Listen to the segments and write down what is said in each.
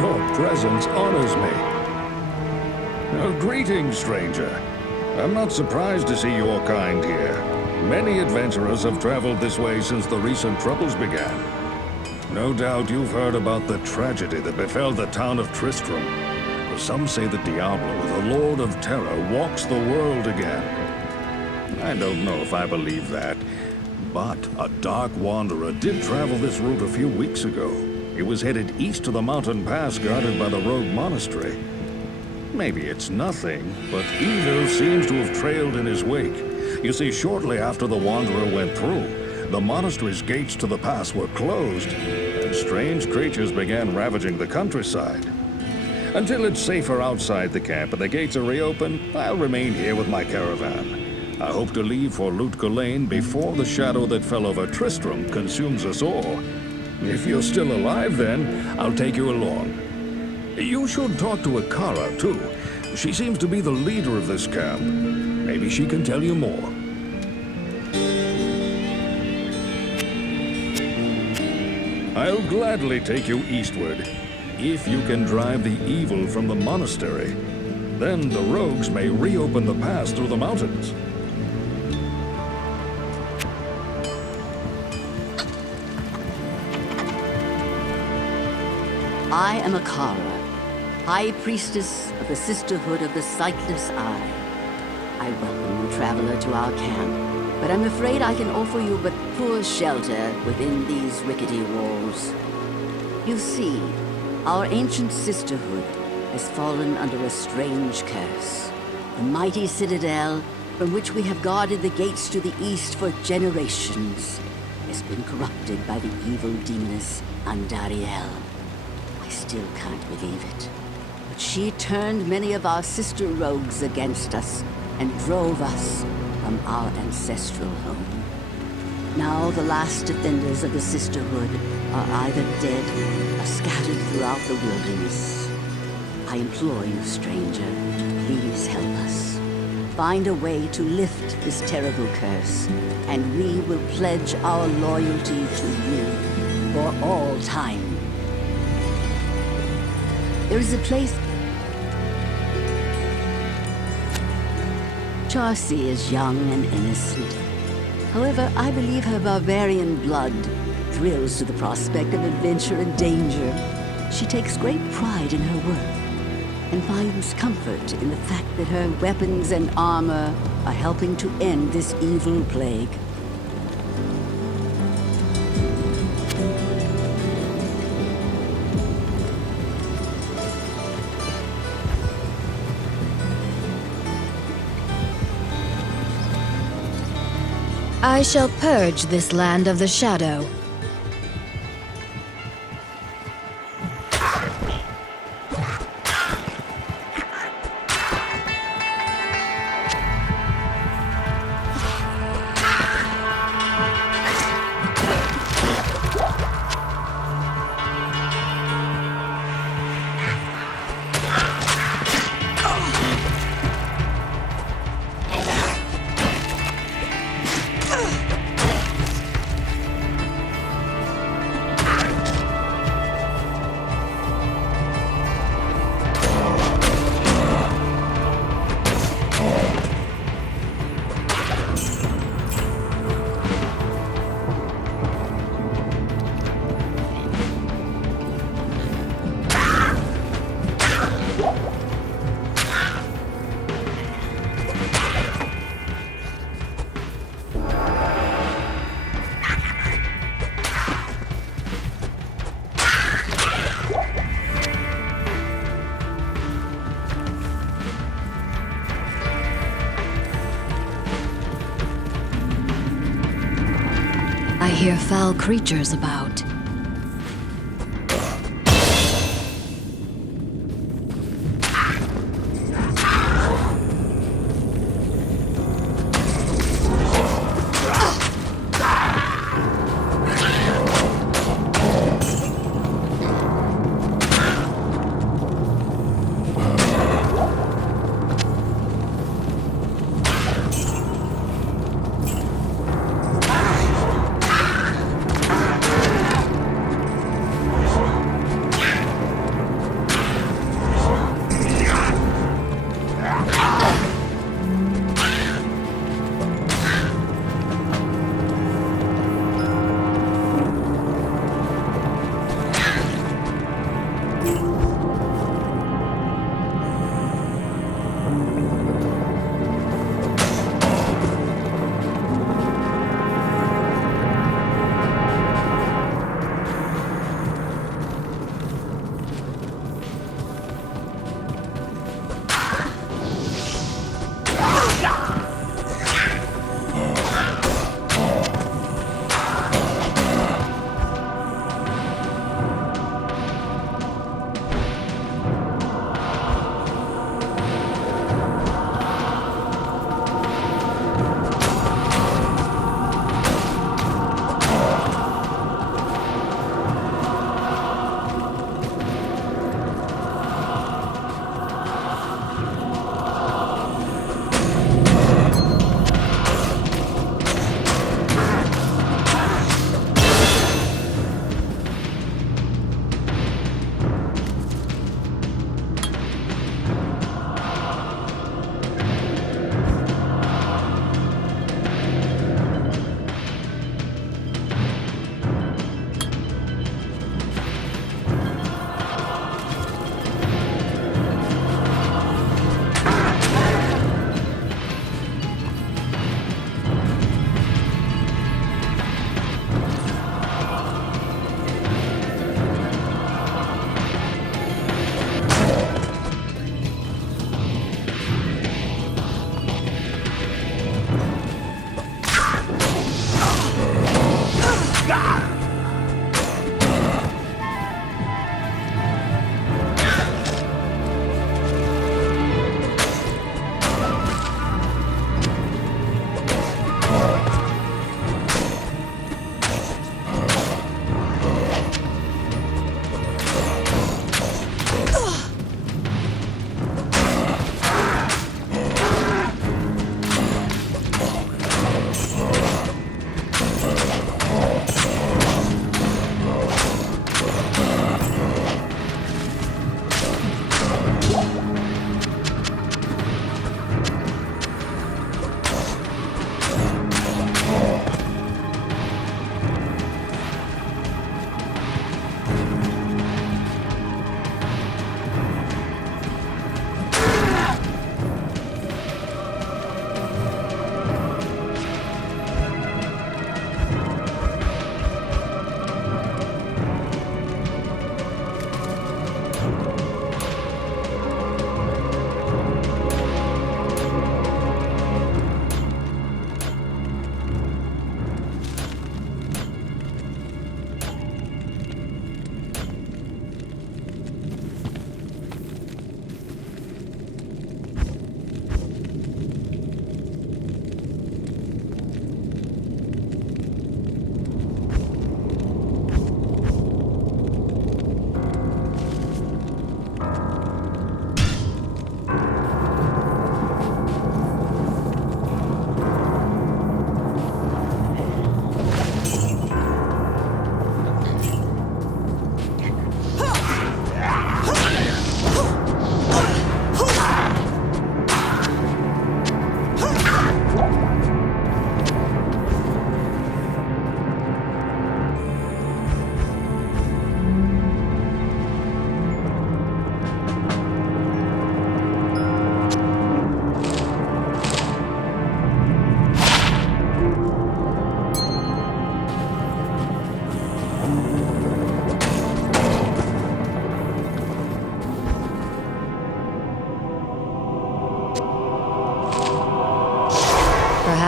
Your presence honors me. Greetings, stranger. I'm not surprised to see your kind here. Many adventurers have traveled this way since the recent troubles began. No doubt you've heard about the tragedy that befell the town of Tristram. Some say that Diablo, the Lord of Terror, walks the world again. I don't know if I believe that, but a dark wanderer did travel this route a few weeks ago. He was headed east to the mountain pass guarded by the rogue monastery. Maybe it's nothing, but evil seems to have trailed in his wake. You see, shortly after the wanderer went through, the monastery's gates to the pass were closed, and strange creatures began ravaging the countryside. Until it's safer outside the camp and the gates are reopened, I'll remain here with my caravan. I hope to leave for Lutke Lane before the shadow that fell over Tristram consumes us all. If you're still alive then, I'll take you along. You should talk to Akara, too. She seems to be the leader of this camp. Maybe she can tell you more. I'll gladly take you eastward, if you can drive the evil from the monastery. Then the rogues may reopen the pass through the mountains. I am Akara, High Priestess of the Sisterhood of the Sightless Eye. I welcome you, traveler, to our camp, but I'm afraid I can offer you but poor shelter within these rickety walls. You see, our ancient sisterhood has fallen under a strange curse. The mighty citadel, from which we have guarded the gates to the east for generations, has been corrupted by the evil demoness Andariel. I still can't believe it. But she turned many of our sister rogues against us and drove us from our ancestral home. Now the last defenders of the sisterhood are either dead or scattered throughout the wilderness. I implore you, stranger, please help us. Find a way to lift this terrible curse, and we will pledge our loyalty to you for all time. There is a place... Charcy is young and innocent. However, I believe her barbarian blood thrills to the prospect of adventure and danger. She takes great pride in her work, and finds comfort in the fact that her weapons and armor are helping to end this evil plague. I shall purge this land of the shadow. I hear foul creatures about.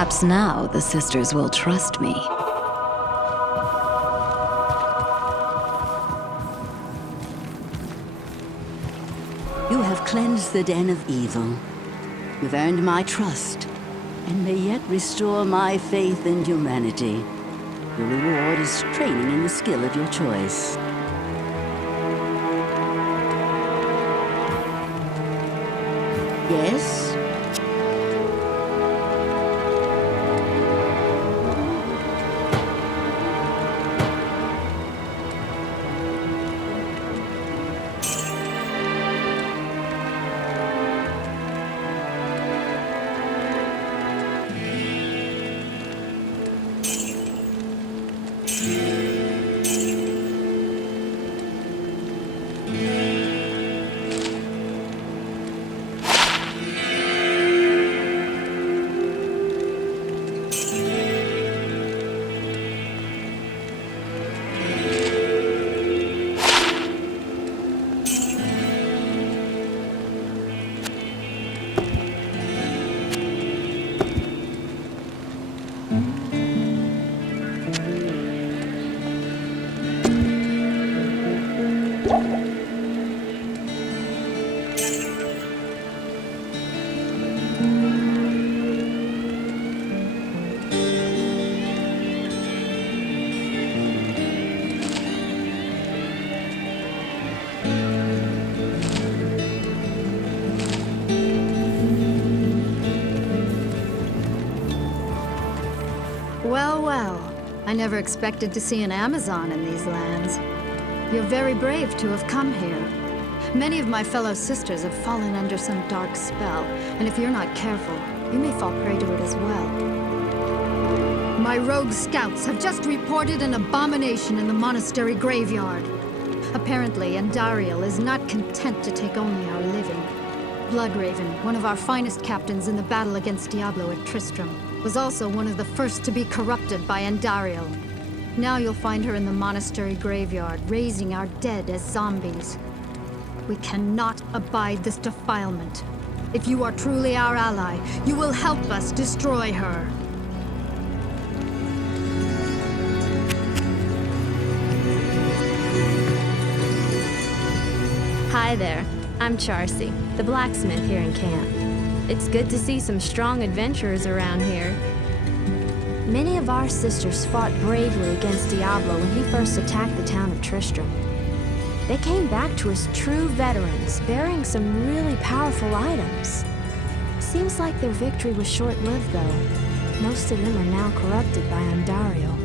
Perhaps now the sisters will trust me. You have cleansed the den of evil. You've earned my trust, and may yet restore my faith in humanity. Your reward is training in the skill of your choice. Yes? Well, well. I never expected to see an Amazon in these lands. You're very brave to have come here. Many of my fellow sisters have fallen under some dark spell, and if you're not careful, you may fall prey to it as well. My rogue scouts have just reported an abomination in the monastery graveyard. Apparently, Andariel is not content to take only our living. Bloodraven, one of our finest captains in the battle against Diablo at Tristram, was also one of the first to be corrupted by Andariel. Now you'll find her in the monastery graveyard, raising our dead as zombies. We cannot abide this defilement. If you are truly our ally, you will help us destroy her. Hi there, I'm Charcy, the blacksmith here in camp. It's good to see some strong adventurers around here. Many of our sisters fought bravely against Diablo when he first attacked the town of Tristram. They came back to us true veterans, bearing some really powerful items. Seems like their victory was short-lived, though. Most of them are now corrupted by Andariel.